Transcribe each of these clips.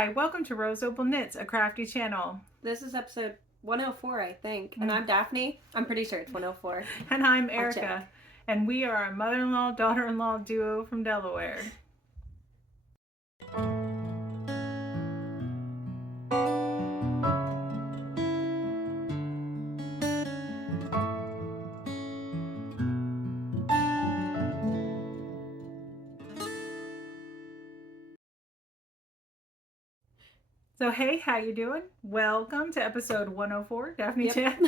Hi, welcome to Rose Opal Knits, a crafty channel. This is episode 104, I think. And I'm Daphne. I'm pretty sure it's 104. And I'm Erica. And we are a mother-in-law, daughter-in-law duo from Delaware. So hey, how you doing? Welcome to episode 104, Daphne Chat.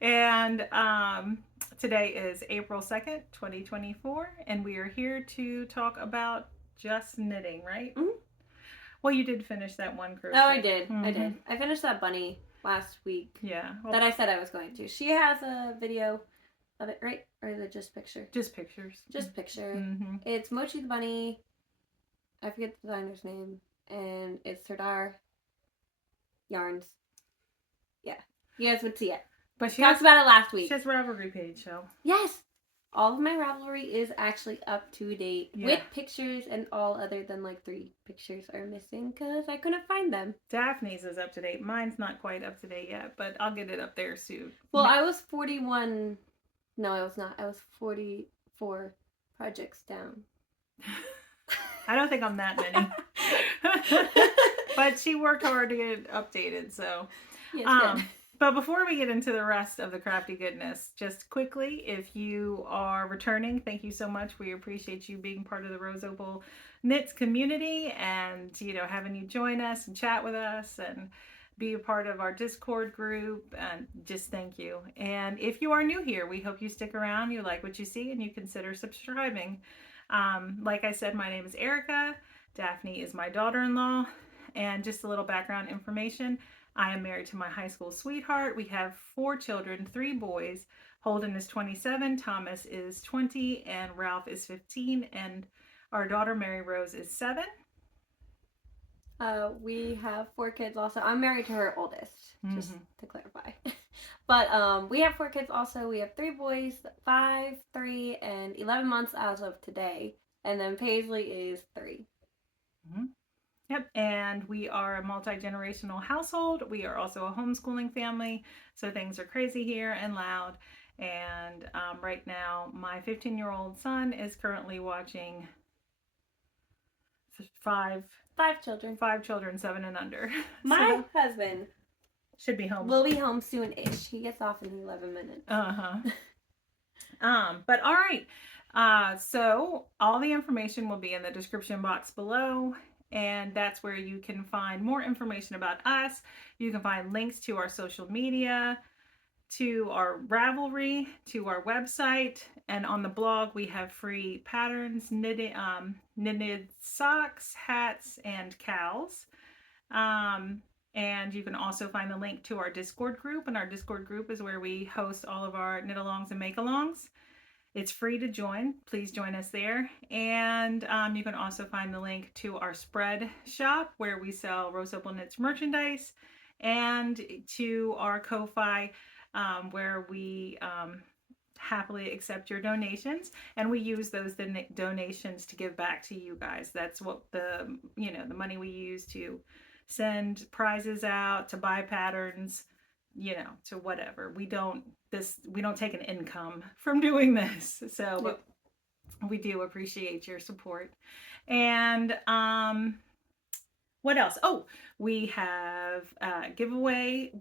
And today is April 2nd, 2024, and we are here to talk about just knitting, right? Mm-hmm. Well, you did finish that one crochet. Oh, I did. I did. I finished that bunny last week. Yeah. Well, that I said I was going to. She has a video of it, right? Or is it just picture? Just pictures. Just picture. It's Mochi the bunny. I forget the designer's name. And it's Sardar Yarns. Yeah. You guys would see it. But she talked about it last week. She has a Ravelry page, so. Yes! All of my Ravelry is actually up to date with pictures, and all other than like 3 pictures are missing because I couldn't find them. Daphne's is up to date. Mine's not quite up to date yet, but I'll get it up there soon. Well, I was 41. No, I was not. I was 44 projects down. I don't think I'm that many. But she worked hard to get it updated, so. Yes, but before we get into the rest of the crafty goodness, just quickly, if you are returning, thank you so much. We appreciate you being part of the Rose Opal Knits community and, having you join us and chat with us and be a part of our Discord group, and just thank you. And if you are new here, we hope you stick around, you like what you see, and you consider subscribing. Like I said, my name is Erica. Daphne is my daughter-in-law. And just a little background information. I am married to my high school sweetheart. We have 4 children, 3 boys. Holden is 27, Thomas is 20, and Ralph is 15, and our daughter Mary Rose is 7. We have 4 kids also. I'm married to her oldest, just to clarify. But we have 4 kids also. We have 3 boys, 5, 3, and 11 months as of today. And then Paisley is 3. Yep, and we are a multi-generational household. We are also a homeschooling family, so things are crazy here and loud. And right now, my 15-year-old son is currently watching 5 children. 5 children, 7 and under. My husband should be home. Will be home soon-ish. He gets off in 11 minutes. But all right. So all the information will be in the description box below. And that's where you can find more information about us. You can find links to our social media, to our Ravelry, to our website, and on the blog we have free patterns, knitted socks, hats, and cowls. And you can also find the link to our Discord group, and our Discord group is where we host all of our knit-alongs and make-alongs. It's free to join. Please join us there. And you can also find the link to our spread shop where we sell Rose Opal Knits merchandise, and to our Ko-Fi where we happily accept your donations, and we use those donations to give back to you guys. That's what the money we use to send prizes out, to buy patterns, to whatever. We don't take an income from doing this. So but we do appreciate your support. And what else? Oh, we have giveaway,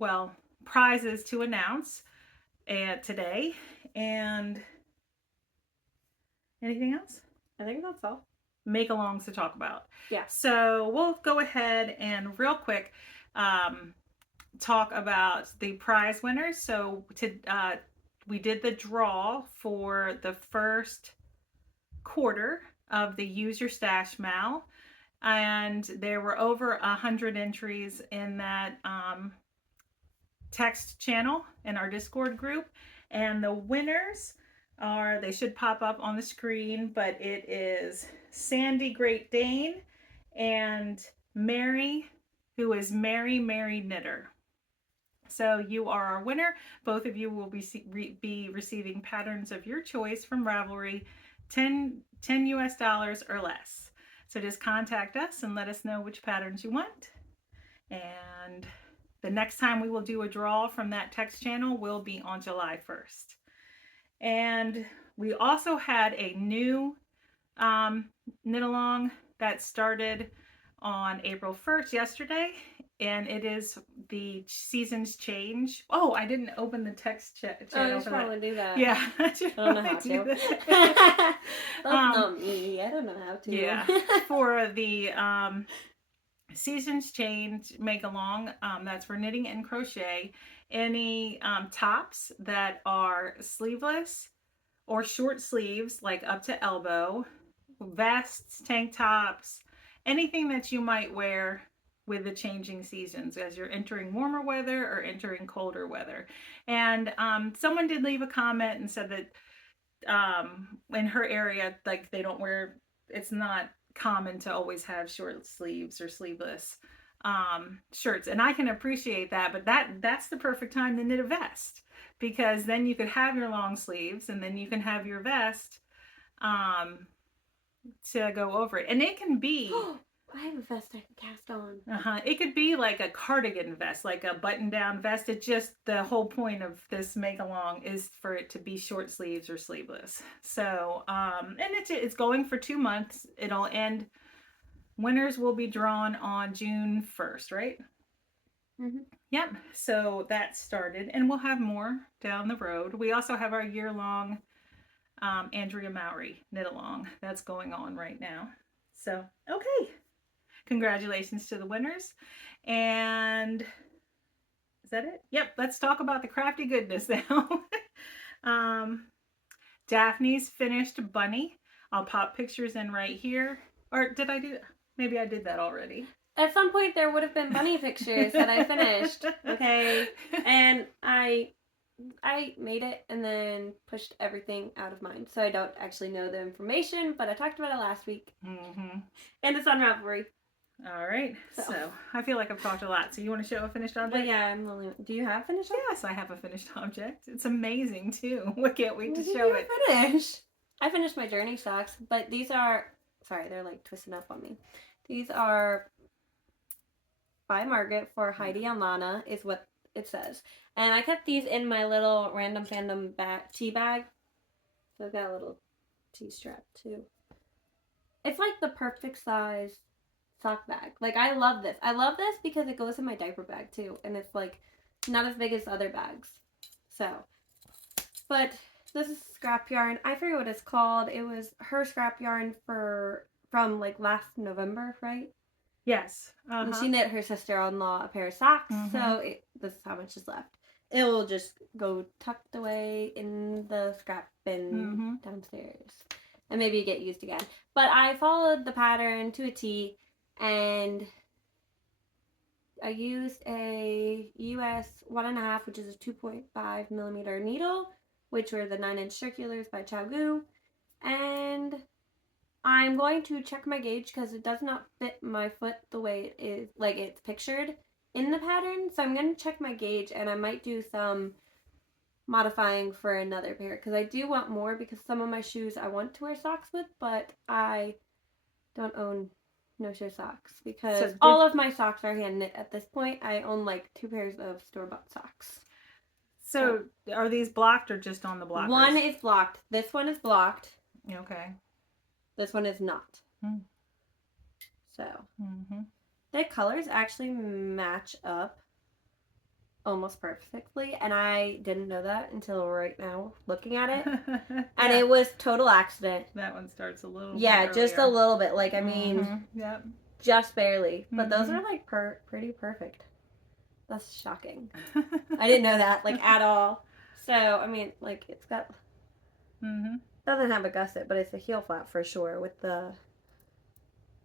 prizes to announce today. And anything else? I think that's all. Make-alongs to talk about. Yeah. So we'll go ahead and real quick talk about the prize winners. So we did the draw for the first quarter of the Use Your Stash Mal, and there were over 100 entries in that text channel in our Discord group, and the winners are, they should pop up on the screen, but it is Sandy Great Dane and Mary, who is Mary Knitter. So you are our winner. Both of you will be receiving patterns of your choice from Ravelry, $10 US or less. So just contact us and let us know which patterns you want. And the next time we will do a draw from that text channel will be on July 1st. And we also had a new knit along that started on April 1st, yesterday, and it is the Seasons Change. Oh, I didn't open the text channel. Oh, you should probably do that. Yeah, I don't know how to. That's not me. I don't know how to. Yeah, for the Seasons Change make along, that's for knitting and crochet. Any tops that are sleeveless or short sleeves, like up to elbow, vests, tank tops, anything that you might wear with the changing seasons as you're entering warmer weather or entering colder weather. And someone did leave a comment and said that in her area, like, they don't wear, it's not common to always have short sleeves or sleeveless shirts, and I can appreciate that, but that's the perfect time to knit a vest, because then you could have your long sleeves and then you can have your vest to go over it. And it can be I have a vest I can cast on. It could be like a cardigan vest, like a button down vest. It just, the whole point of this make along is for it to be short sleeves or sleeveless. So and it's going for 2 months. It'll end, winners will be drawn on June 1st, right? Mm-hmm. Yep. So that started, and we'll have more down the road. We also have our year-long Andrea Mowry knit along that's going on right now. So, okay. Congratulations to the winners. And is that it? Yep. Let's talk about the Crafty Goodness now. Daphne's finished bunny. I'll pop pictures in right here. Or did I do that? Maybe I did that already. At some point there would have been bunny pictures that I finished. Okay. And I made it and then pushed everything out of mine. So I don't actually know the information, but I talked about it last week. Mm-hmm. And it's on Ravelry. All right. So I feel like I've talked a lot. So you want to show a finished object? But yeah, I'm the only one. Do you have finished object? Yes, I have a finished object. It's amazing too. I can't wait to show it. I finished my journey socks, but these are, sorry, they're like twisting up on me. These are by Margaret for Heidi and Lana is what it says. And I kept these in my little random fandom tea bag. So I've got a little tea strap too. It's like the perfect size sock bag. Like, I love this. I love this because it goes in my diaper bag too. And it's like not as big as other bags. So, but this is scrap yarn. I forget what it's called. It was her scrap yarn from like last November, right? Yes. And she knit her sister-in-law a pair of socks. So this is how much is left. It will just go tucked away in the scrap bin downstairs. And maybe get used again. But I followed the pattern to a T, and I used a US 1.5, which is a 2.5 millimeter needle, which were the 9-inch circulars by Chowgu. And I'm going to check my gauge because it does not fit my foot the way it is, like it's pictured in the pattern. So I'm going to check my gauge, and I might do some modifying for another pair because I do want more, because some of my shoes I want to wear socks with, but I don't own no-show socks because all of my socks are hand knit at this point. I own like 2 pairs of store-bought socks. So are these blocked or just on the blockers? One is blocked. This one is blocked. Okay. This one is not. So the colors actually match up almost perfectly, and I didn't know that until right now looking at it. And it was total accident. That one starts a little bit just earlier. a little bit, like I mean just barely, but those are like pretty perfect. That's shocking. I didn't know that like at all. So I mean, like, it's got doesn't have a gusset, but it's a heel flap for sure with the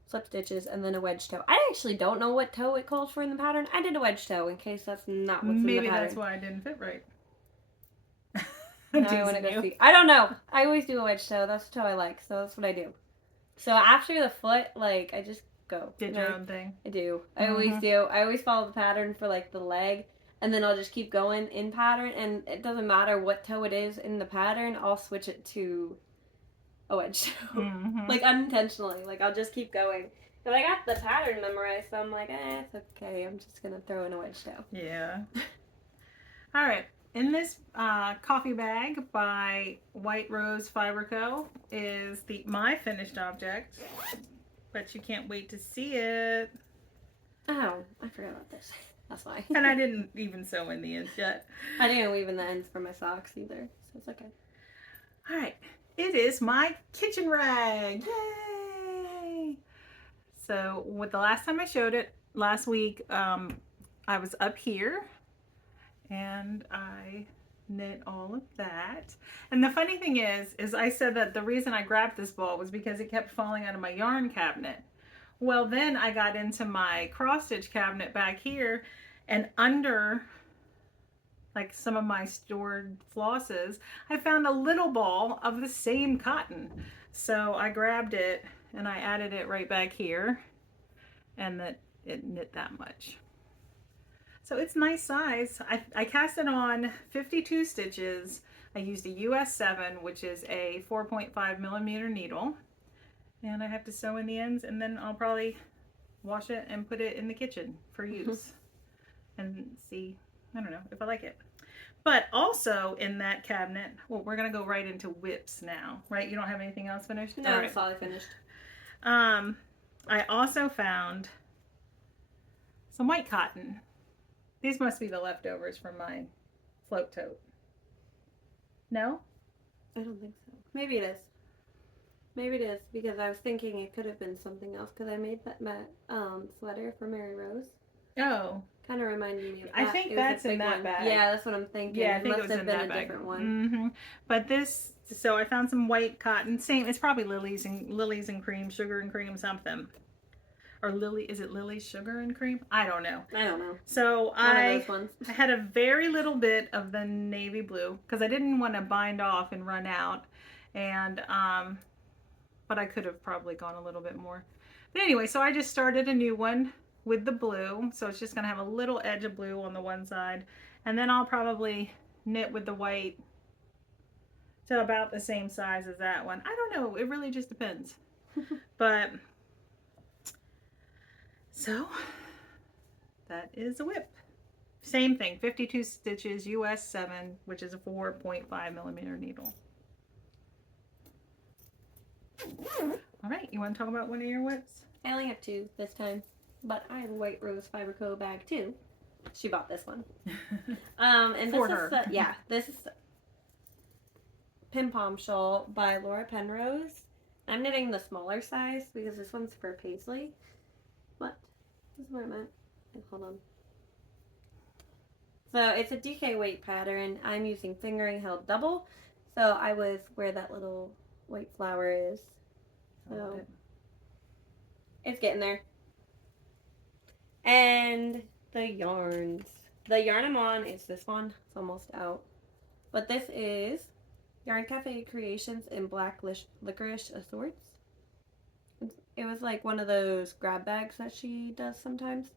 slip stitches and then a wedge toe. I actually don't know what toe it calls for in the pattern. I did a wedge toe in case that's not what's in the pattern. Maybe that's why it didn't fit right. Now I want to go see. I don't know. I always do a wedge toe. That's the toe I like, so that's what I do. So after the foot, like, I just go. Did your own thing. I do. I always do. I always follow the pattern for like the leg, and then I'll just keep going in pattern, and it doesn't matter what toe it is in the pattern. I'll switch it to a wedge toe. Mm-hmm. Like unintentionally. Like I'll just keep going. But I got the pattern memorized, so I'm like, it's okay. I'm just gonna throw in a wedge toe. Yeah. All right. In this coffee bag by White Rose Fiber Co. is my finished object. But you can't wait to see it. Oh, I forgot about this. That's why. And I didn't even sew in the ends yet. I didn't weave in the ends for my socks either, so it's okay. All right. It is my kitchen rag. Yay! So with the last time I showed it, last week, I was up here and I knit all of that. And the funny thing is I said that the reason I grabbed this ball was because it kept falling out of my yarn cabinet. Well, then I got into my cross stitch cabinet back here, and under like some of my stored flosses, I found a little ball of the same cotton. So I grabbed it and I added it right back here, and that it knit that much. So it's nice size. I cast it on 52 stitches. I used a US 7, which is a 4.5 millimeter needle. And I have to sew in the ends, and then I'll probably wash it and put it in the kitchen for use. And see, I don't know if I like it. But also in that cabinet, well, we're going to go right into whips now, right? You don't have anything else finished? No, that's all I finished. I also found some white cotton. These must be the leftovers from my float tote. No? I don't think so. Maybe it is. Maybe it is, because I was thinking it could have been something else, because I made that sweater for Mary Rose. Oh. Kind of reminded me of that. I think that's in that bag. Yeah, that's what I'm thinking. Yeah, I think it it was must have in been that a bag. different one. Mm-hmm. But this, so I found some white cotton. Same, it's probably Lily's and cream, sugar and cream something. Or is it Lily's sugar and cream? I don't know. I don't know. So I had a very little bit of the navy blue because I didn't want to bind off and run out. And, but I could have probably gone a little bit more. But anyway, so I just started a new one with the blue. So it's just going to have a little edge of blue on the one side. And then I'll probably knit with the white to about the same size as that one. I don't know. It really just depends. But, so that is a whip. Same thing, 52 stitches, US 7, which is a 4.5 millimeter needle. All right, you want to talk about one of your whips? I only have 2 this time, but I have a White Rose Fiber Co. bag too. She bought this one. And For this her. is this is Pim Pom Shawl by Laura Penrose. I'm knitting the smaller size because this one's for Paisley. What? This is where I'm at. Hold on. So it's a DK weight pattern. I'm using fingering held double. So I was where that little white flower is. So it's getting there. And the yarns. The yarn I'm on is this one. It's almost out. But this is Yarn Cafe Creations in Black Licorice Assorts. It was like one of those grab bags that she does sometimes.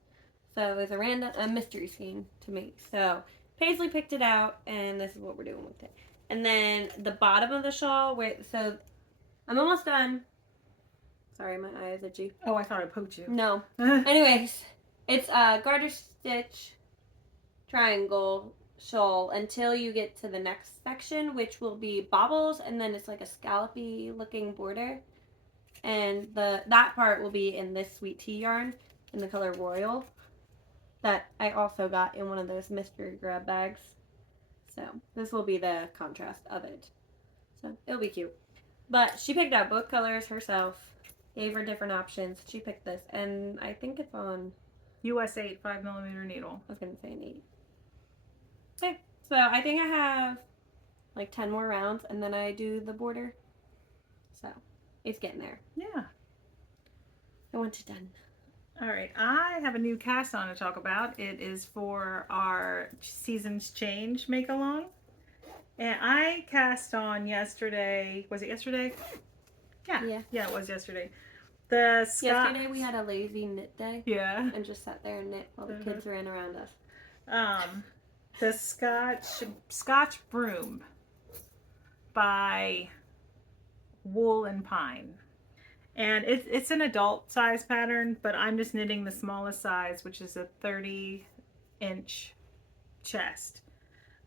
So it was a mystery scheme to make. So Paisley picked it out, and this is what we're doing with it. And then the bottom of the shawl, so I'm almost done. Sorry, my eye is itchy. Oh, I thought I poked you. No. Anyways, it's a garter stitch triangle shawl until you get to the next section, which will be bobbles, and then it's like a scallopy looking border. And that part will be in this sweet tea yarn in the color Royal that I also got in one of those mystery grab bags. So this will be the contrast of it. So it'll be cute. But she picked out both colors herself, gave her different options. She picked this, and I think it's on US 8 5 millimeter needle. I was gonna say an 8. Okay, so I think I have like 10 more rounds, and then I do the border. So it's getting there. Yeah. I want it done. All right, I have a new cast on to talk about. It is for our Seasons Change make along. And I cast on yesterday. Was it yesterday? Yeah, it was yesterday. Yesterday we had a lazy knit day. Yeah. And just sat there and knit while the kids ran around us. The Scotch Broom by Wool and Pine. And it's an adult size pattern, but I'm just knitting the smallest size, which is a 30-inch chest,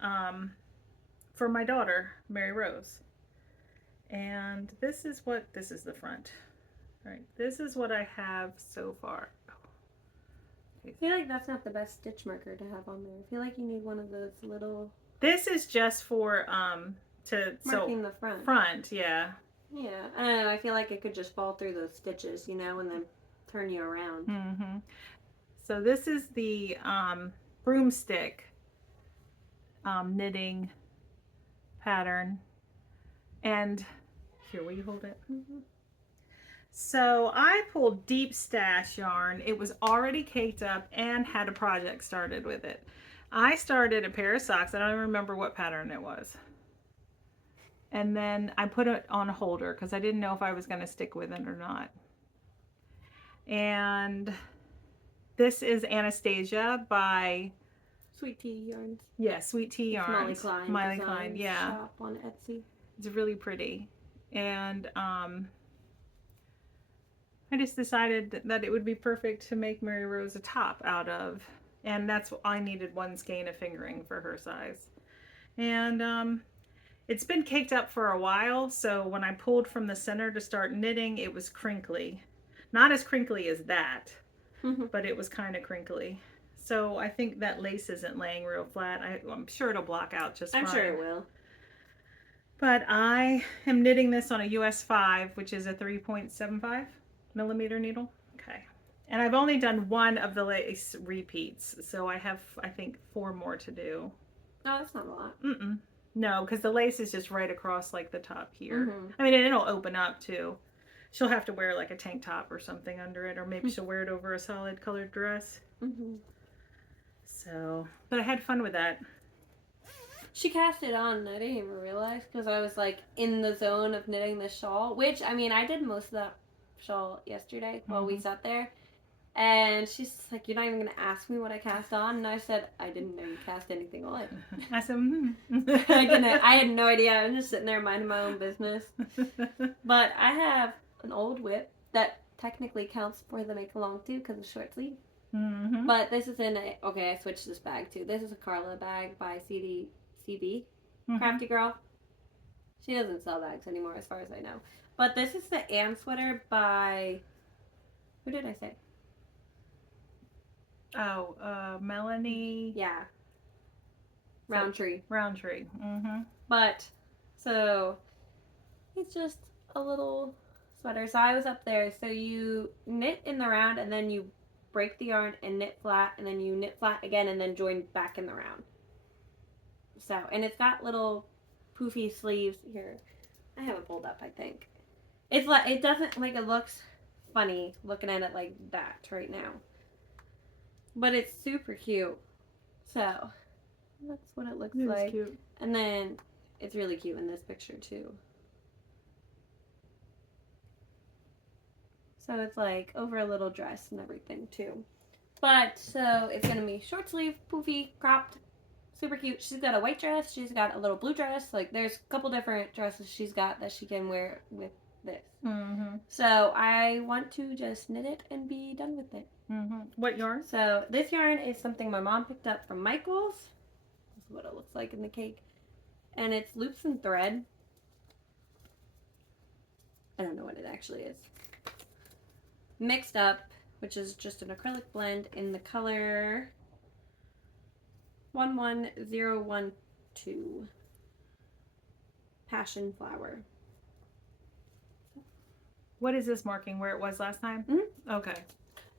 for my daughter, Mary Rose. And this is the front. All right, this is what I have so far. I feel like that's not the best stitch marker to have on there. I feel like you need one of those little... This is just for marking the front. Front, yeah. Yeah, I don't know. I feel like it could just fall through those stitches, and then turn you around. Mm-hmm. So this is the broomstick knitting pattern. And here, will you hold it? Mm-hmm. So I pulled deep stash yarn. It was already caked up and had a project started with it. I started a pair of socks. I don't even remember what pattern it was. And then I put it on a holder because I didn't know if I was going to stick with it or not. And this is Anastasia by Sweet Tea Yarns. Yeah, Sweet Tea Yarns. Miley Klein yeah. Shop on Etsy. It's really pretty. And I just decided that it would be perfect to make Mary Rose a top out of. And that's what I needed, one skein of fingering for her size. And it's been caked up for a while, so when I pulled from the center to start knitting, it was crinkly. Not as crinkly as that, but it was kind of crinkly. So I think that lace isn't laying real flat. I'm sure it'll block out just fine. I'm sure it will. But I am knitting this on a US 5, which is a 3.75 millimeter needle. Okay. And I've only done one of the lace repeats, so I have, I think, 4 more to do. Oh, that's not a lot. Mm-mm. No, because the lace is just right across like the top here. Mm-hmm. I mean, and it'll open up too. She'll have to wear like a tank top or something under it, or maybe she'll wear it over a solid colored dress. Mm-hmm. So, but I had fun with that. She cast it on, and I didn't even realize because I was like in the zone of knitting the shawl, which I mean, I did most of that shawl yesterday while we sat there. And she's like, "You're not even going to ask me what I cast on?" And I said, "I didn't know you cast anything on." I said, I had no idea. I was just sitting there minding my own business. But I have an old whip that technically counts for the make-along too because it's short sleeve. Mm-hmm. But this is I switched this bag too. This is a Carla bag by CB, Crafty Girl. She doesn't sell bags anymore as far as I know. But this is the Ann sweater by, who did I say? Oh, Melanie. Yeah. Roundtree. Roundtree. Mm-hmm. But, so, it's just a little sweater. So I was up there. So you knit in the round and then you break the yarn and knit flat. And then you knit flat again and then join back in the round. So, and it's got little poofy sleeves here. I have it pulled up, I think. It's like, it doesn't, like, it looks funny looking at it like that right now. But it's super cute. So, that's what it looks like. Cute. And then, it's really cute in this picture, too. So, it's like over a little dress and everything, too. But, so, it's going to be short sleeve, poofy, cropped, super cute. She's got a white dress. She's got a little blue dress. Like, there's a couple different dresses she's got that she can wear with this. Mm-hmm. So, I want to just knit it and be done with it. Mm-hmm. What yarn? So this yarn is something my mom picked up from Michael's. This is what it looks like in the cake. And it's loops and thread. I don't know what it actually is. Mixed up, which is just an acrylic blend in the color 11012. Passion Flower. What is this marking? Where it was last time? Mm-hmm. Okay.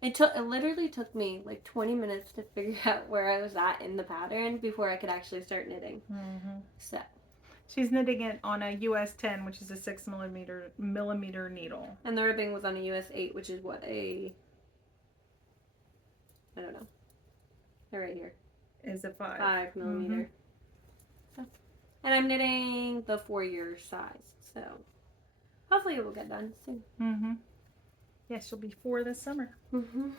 It literally took me like 20 minutes to figure out where I was at in the pattern before I could actually start knitting. Mm-hmm. So she's knitting it on a US 10, which is a 6 millimeter needle. And the ribbing was on a US 8, which is what I don't know. They're right here. Is a 5. 5 millimeter. Mm-hmm. So, and I'm knitting the 4-year size. So hopefully it will get done soon. Mm-hmm. Yes, she'll be 4 this summer. Mm-hmm.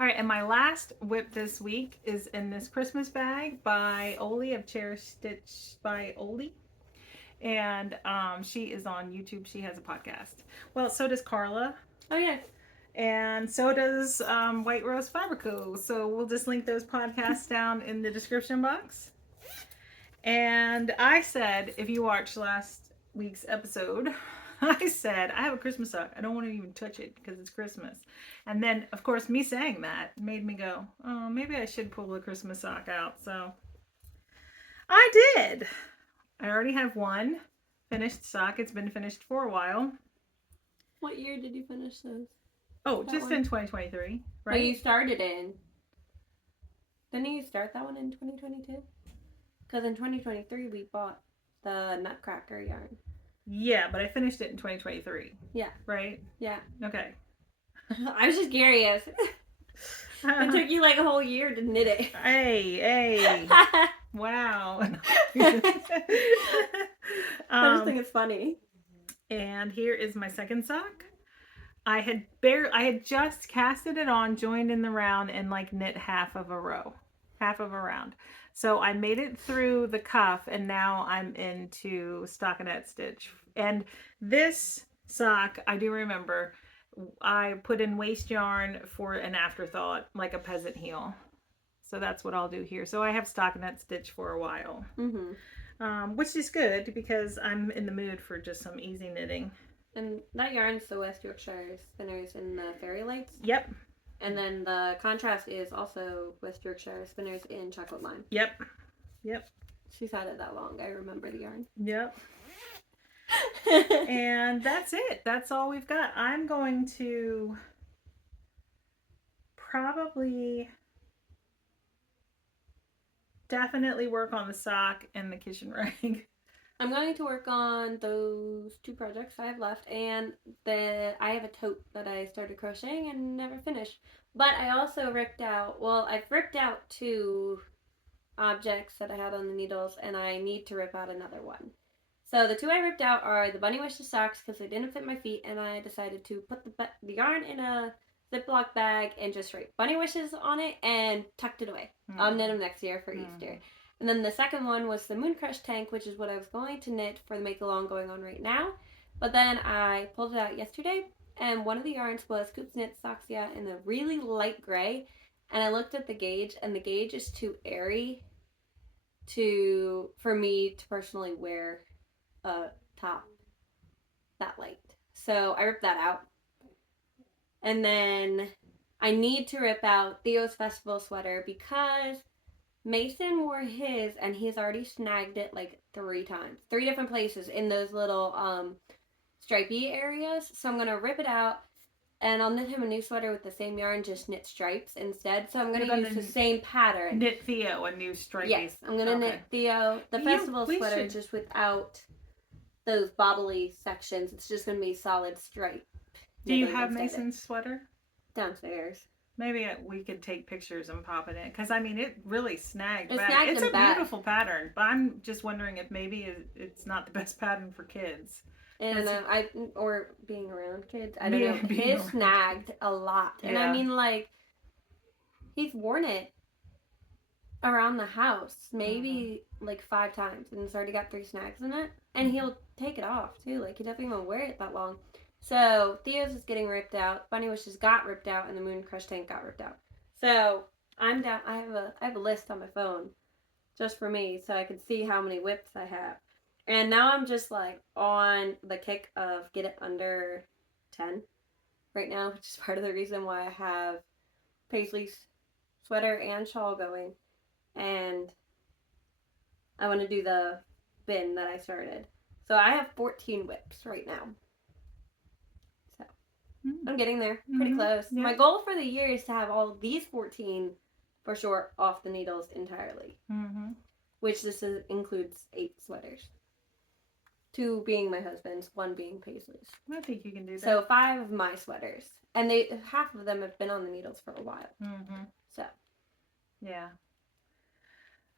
All right, and my last whip this week is in this Christmas bag by Oli of Cherished Stitch by Oli. And she is on YouTube. She has a podcast. Well, so does Carla. Oh yeah. And so does White Rose Fiber Co. So we'll just link those podcasts down in the description box. And I said, if you watched last week's episode, I said, I have a Christmas sock. I don't want to even touch it because it's Christmas. And then, of course, me saying that made me go, oh, maybe I should pull the Christmas sock out. So I did. I already have one finished sock. It's been finished for a while. What year did you finish those? Oh, just in 2023, right? But you started in. Didn't you start that one in 2022? Because in 2023 we bought the Nutcracker yarn. Yeah, but I finished it in 2023. Yeah. Right? Yeah. Okay. I was just curious. It took you like a whole year to knit it. Hey. Wow. I just think it's funny. And here is my second sock. I had just casted it on, joined in the round, and like knit half of a round. So I made it through the cuff, and now I'm into stockinette stitch. And this sock, I do remember, I put in waste yarn for an afterthought, like a peasant heel. So that's what I'll do here. So I have stockinette stitch for a while, which is good because I'm in the mood for just some easy knitting. And that yarn's the West Yorkshire Spinners in the Fairy Lights. Yep. And then the contrast is also West Yorkshire Spinners in Chocolate Lime. Yep. She's had it that long. I remember the yarn. Yep. And that's it. That's all we've got. I'm going to probably definitely work on the sock and the kitchen rag. I'm going to work on those 2 projects I have left, and I have a tote that I started crocheting and never finished. But I also I've ripped out 2 objects that I had on the needles, and I need to rip out another one. So the 2 I ripped out are the Bunny Wishes socks because they didn't fit my feet, and I decided to put the yarn in a Ziploc bag and just write Bunny Wishes on it and tucked it away. I'll knit them next year for Easter. And then the second one was the Moon Crush tank, which is what I was going to knit for the make along going on right now. But then I pulled it out yesterday, and one of the yarns was Coops Knit Soxia in a really light gray. And I looked at the gauge, and the gauge is too airy for me to personally wear a top that light. So I ripped that out. And then I need to rip out Theo's festival sweater because Mason wore his and he's already snagged it like 3 times. 3 different places in those little stripey areas. So I'm going to rip it out and I'll knit him a new sweater with the same yarn, just knit stripes instead. So I'm going to use the same pattern. Knit Theo a new stripey. Yes, I'm going to knit Theo the festival sweater just without those bobbly sections. It's just going to be solid stripe. Do you have Mason's sweater? Downstairs. Maybe we could take pictures and pop it in. Because, I mean, it really snagged back. Snagged it's a beautiful pattern. But I'm just wondering if maybe it's not the best pattern for kids. And or being around kids. I don't know. His snagged a lot. Yeah. And I mean, like, he's worn it around the house maybe like 5 times. And it's already got 3 snags in it. And he'll take it off, too. Like, he doesn't even wear it that long. So Theo's is getting ripped out. Bunny Wishes got ripped out, and the Moon Crush tank got ripped out. So I'm down. I have a list on my phone just for me, so I can see how many whips I have. And now I'm just like on the kick of get it under 10 right now, which is part of the reason why I have Paisley's sweater and shawl going, and I want to do the bin that I started. So I have 14 whips right now. I'm getting there. Pretty close. Yeah. My goal for the year is to have all of these 14 for sure off the needles entirely. Which includes 8 sweaters. 2 being my husband's, 1 being Paisley's. I think you can do that. So 5 of my sweaters. And half of them have been on the needles for a while. So. Yeah.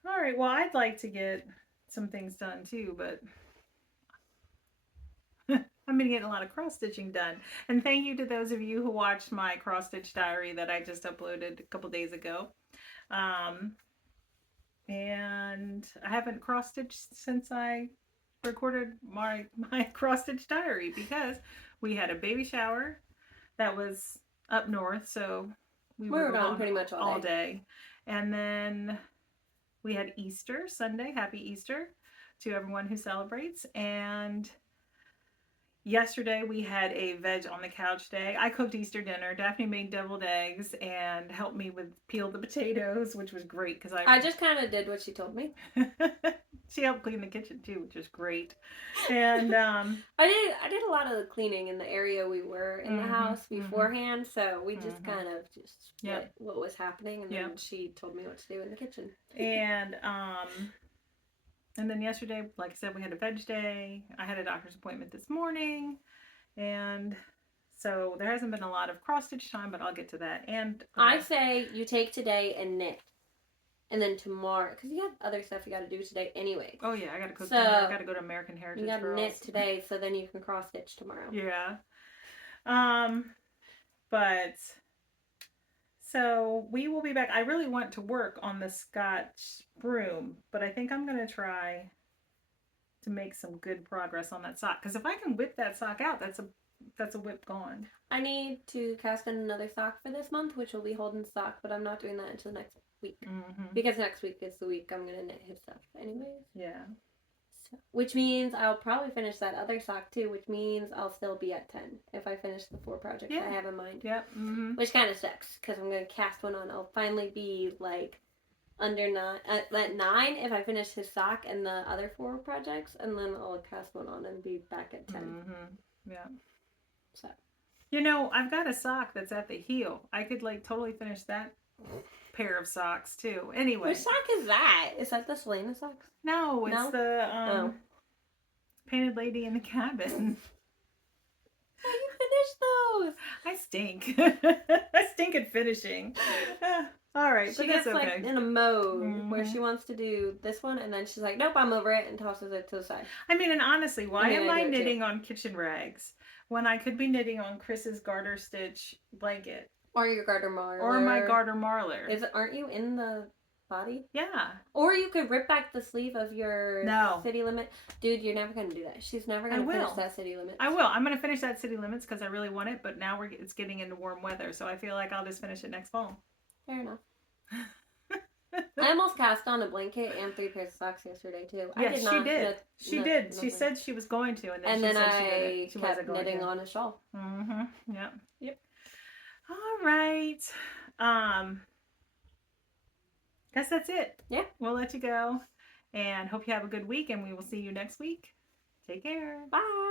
All right. Well, I'd like to get some things done too, but I've been getting a lot of cross stitching done. And thank you to those of you who watched my cross stitch diary that I just uploaded a couple days ago. And I haven't cross stitched since I recorded my cross stitch diary because we had a baby shower that was up north, so we were were gone gone pretty much all day. And then we had Easter Sunday. Happy Easter to everyone who celebrates. And yesterday we had a veg on the couch day. I cooked Easter dinner. Daphne made deviled eggs and helped me with peel the potatoes, which was great because I just kind of did what she told me. She helped clean the kitchen too, which was great. And I did a lot of the cleaning in the area we were in the house beforehand, so we just kind of just what was happening, and then she told me what to do in the kitchen. And then yesterday, like I said, we had a veg day. I had a doctor's appointment this morning, and so there hasn't been a lot of cross stitch time, but I'll get to that. And I say you take today and knit. And then tomorrow, because you have other stuff you got to do today anyway. Oh yeah, I got to cook dinner. I got to go to American Heritage. You got to knit today, so then you can cross stitch tomorrow. Yeah. But so we will be back. I really want to work on the Scotch broom, but I think I'm gonna try to make some good progress on that sock. Because if I can whip that sock out, that's a whip gone. I need to cast in another sock for this month, which will be Holden's sock, but I'm not doing that until next week. Because next week is the week I'm gonna knit his stuff anyways. Yeah. So, which means I'll probably finish that other sock too, which means I'll still be at 10 if I finish the 4 projects I have in mind. Yep. Which kind of sucks because I'm gonna cast one on. I'll finally be like under 9 at 9 if I finish his sock and the other 4 projects, and then I'll cast one on and be back at 10. Yeah. So. You know, I've got a sock that's at the heel. I could like totally finish that pair of socks too. Anyway. Which sock is that? Is that the Selena socks? No, it's the Painted Lady in the Cabin. How you finish those? I stink. I stink at finishing. All right, she but that's gets okay. like in a mode where she wants to do this one, and then she's like, "Nope, I'm over it," and tosses it to the side. I mean, and honestly, why am I knitting on kitchen rags when I could be knitting on Chris's garter stitch blanket? Or your garter marler. Or my garter marler. Aren't you in the body? Yeah. Or you could rip back the sleeve of your city limit. Dude, you're never going to do that. She's never going to finish that city limit. I will. I'm going to finish that city limits because I really want it, but now it's getting into warm weather, so I feel like I'll just finish it next fall. Fair enough. I almost cast on a blanket and 3 pairs of socks yesterday, too. Yes, she did. She did. She said she was going to, and then I kept knitting on a shawl. Yep. Yep. All right. Guess that's it. Yeah. We'll let you go and hope you have a good week, and we will see you next week. Take care. Bye.